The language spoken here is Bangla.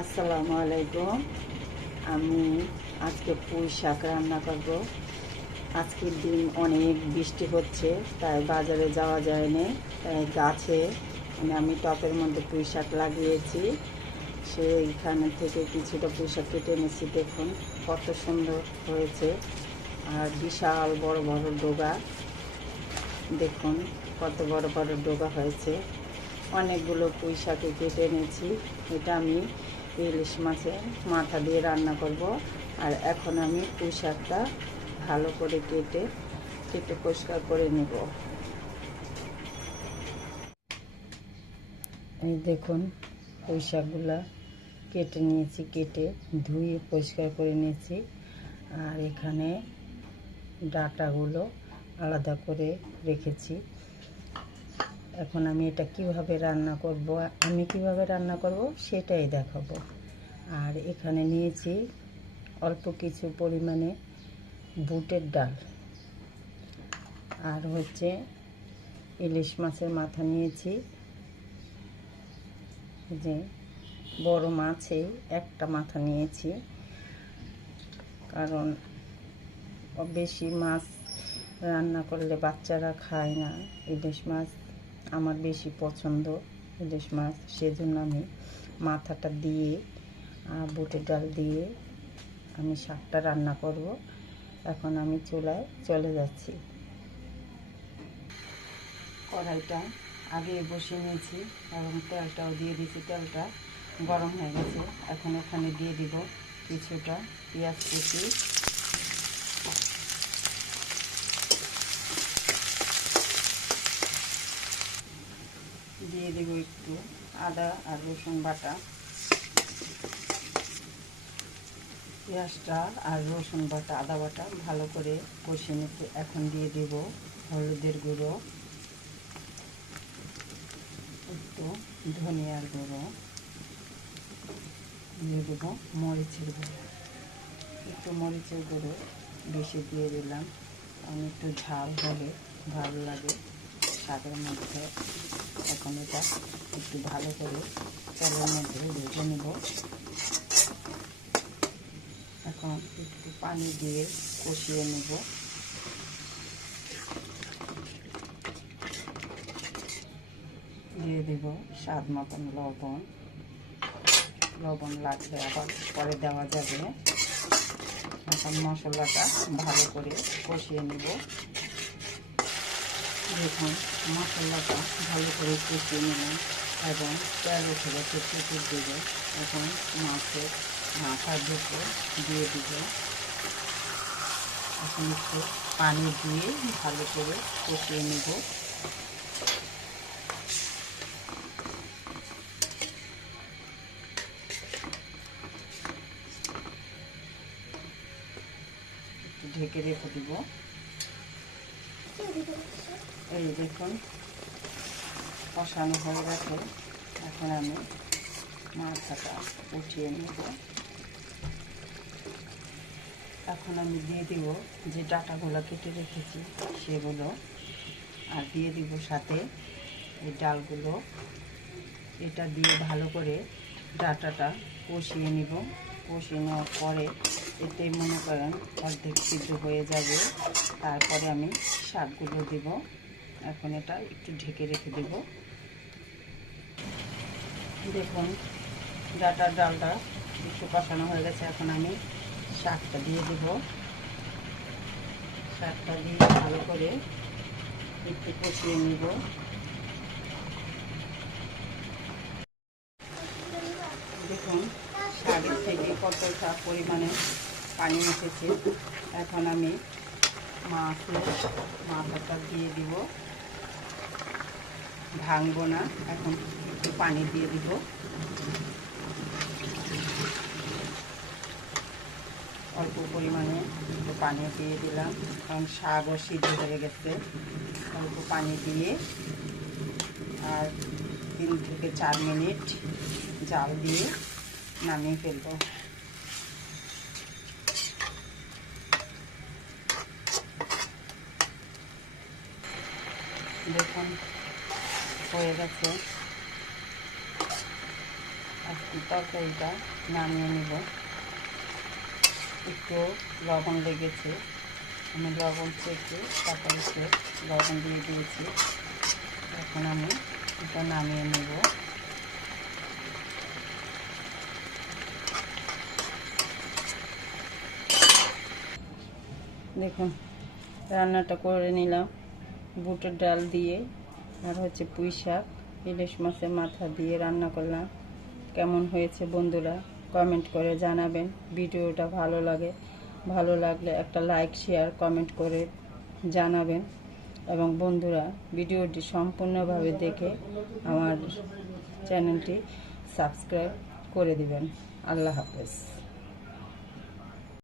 আসসালামু আলাইকুম। আমি আজকে পুঁই শাক রান্না করব। আজকের দিন অনেক বৃষ্টি হচ্ছে, তাই বাজারে যাওয়া যায়নি। তাই গাছে আমি টবের মধ্যে পুঁই শাক লাগিয়েছি। সেইখানে থেকে কিছুটা পুঁই শাক কেটে এনেছি। দেখুন কত সুন্দর হয়েছে, আর বিশাল বড় বড় ডগা। দেখুন কত বড় বড় ডগা হয়েছে। অনেকগুলো পুঁই শাকে কেটে এনেছি। এটা আমি ইলিশ মাছের মাথা দিয়ে রান্না করব। আর এখন আমি পুঁই শাকটা ভালো করে কেটে পরিষ্কার করে নেব। এই দেখুন পুঁই শাকগুলা কেটে নিয়েছি, কেটে ধুয়ে পরিষ্কার করে নিয়েছি। আর এখানে ডাঁটাগুলো আলাদা করে রেখেছি। এখন আমি এটা কিভাবে রান্না করব, কিভাবে রান্না করব সেটাই দেখাবো। আর এখানে নিয়েছি অল্প কিছু পরিমাণে বুটের ডাল, আর হচ্ছে ইলিশ মাছের মাথা নিয়েছি। যে বড় মাছে একটা মাথা নিয়েছি, কারণ বেশি মাছ রান্না করলে বাচ্চারা খায় না। ইলিশ মাছ আমার বেশি পছন্দ, ইলিশ মাছ, সেজন্য আমি মাথাটা দিয়ে বুটের ডাল দিয়ে আমি শাকটা রান্না করব। এখন আমি চুলায় চলে যাচ্ছি। কড়াইটা আগে বসিয়ে নিয়েছি এবং তেলটাও দিয়ে দিয়েছি। তেলটা গরম হয়ে গেছে। এখন এখানে দিয়ে দিব কিছুটা পেঁয়াজ কুচি, দিয়ে দেবো একটু আদা আর রসুন বাটা। পেঁয়াজটা আর রসুন বাটা, আদা বাটা ভালো করে কষিয়ে নিতে এখন দিয়ে দেব হলুদের গুঁড়ো, একটু ধনিয়ার গুঁড়ো, দিয়ে দেবো মরিচের গুঁড়ো। একটু মরিচের গুঁড়ো বেশি দিয়ে দিলাম, কারণ একটু ঝাল হলে ভালো লাগে শাকের মধ্যে। এখন এটা একটু ভালো করে তেলের মধ্যে ভেজে নেব। এখন একটু পানি দিয়ে কষিয়ে নেব। দিয়ে দেব স্বাদ মতন লবণ। লবণ লাগলে আবার পরে দেওয়া যাবে। এখন মশলাটা ভালো করে কষিয়ে নেব। দেখুন মশলাটা ভালো করে কষিয়ে নিলাম এবং তেল উঠে গেছে, চুপিয়ে দেব। এখন মাছের মাথা দুটো দিয়ে দিব। এখন একটু পানি দিয়ে ভালো করে কষিয়ে নেব। একটু ঢেকে রেখে দিব। এই দেখুন কষানো হয়ে গেছে। এখন আমি মাথাটা উঠিয়ে নেব। এখন আমি দিয়ে দিব যে ডাঁটাগুলো কেটে রেখেছি সেগুলো, আর দিয়ে দিব সাথে এই ডালগুলো। এটা দিয়ে ভালো করে ডাঁটাটা কষিয়ে নিব। কষিয়ে নেওয়ার পরে এতে মনে করেন অর্ধেক সিদ্ধ হয়ে যাবে। তারপরে আমি শাকগুলো দেব। এখন এটা একটু ঢেকে রেখে দেব। দেখুন ডাঁটার ডালটা একটু কষানো হয়ে গেছে। এখন আমি শাকটা দিয়ে দেব। শাকটা দিয়ে ভালো করে একটু কষিয়ে নেব। দেখুন শাকের থেকে কতটা পরিমাণে পানি উঠেছে। এখন আমি মাছের মাথাটা দিয়ে দিব। ভাঙবো না, এখন একটু পানি দিয়ে দিব। অল্প পরিমাণে একটু পানি দিয়ে দিলাম, কারণ শাকও সিদ্ধ হয়ে গেছে। অল্প পানি দিয়ে আর 3 থেকে 4 মিনিট জাল দিয়ে নামিয়ে ফেলব। দেখুন হয়ে গেছে। তরকারিটা নামিয়ে নেব। একটু লবণ লেগেছে, আমি লবণ চেখে তারপরে লবণ দিয়ে দিয়েছি। এখন আমি এটা নামিয়ে নেব। দেখুন রান্নাটা করে নিলাম বুটের ডাল দিয়ে, আর হচ্ছে পুঁই শাক ইলিশ মাছের মাথা দিয়ে রান্না করলাম। কেমন হয়েছে বন্ধুরা কমেন্ট করে জানাবেন। ভিডিওটা ভালো লাগলে একটা লাইক শেয়ার কমেন্ট করে জানাবেন। এবং বন্ধুরা ভিডিওটি সম্পূর্ণভাবে দেখে আমার চ্যানেলটি সাবস্ক্রাইব করে দিবেন। আল্লাহ হাফেজ।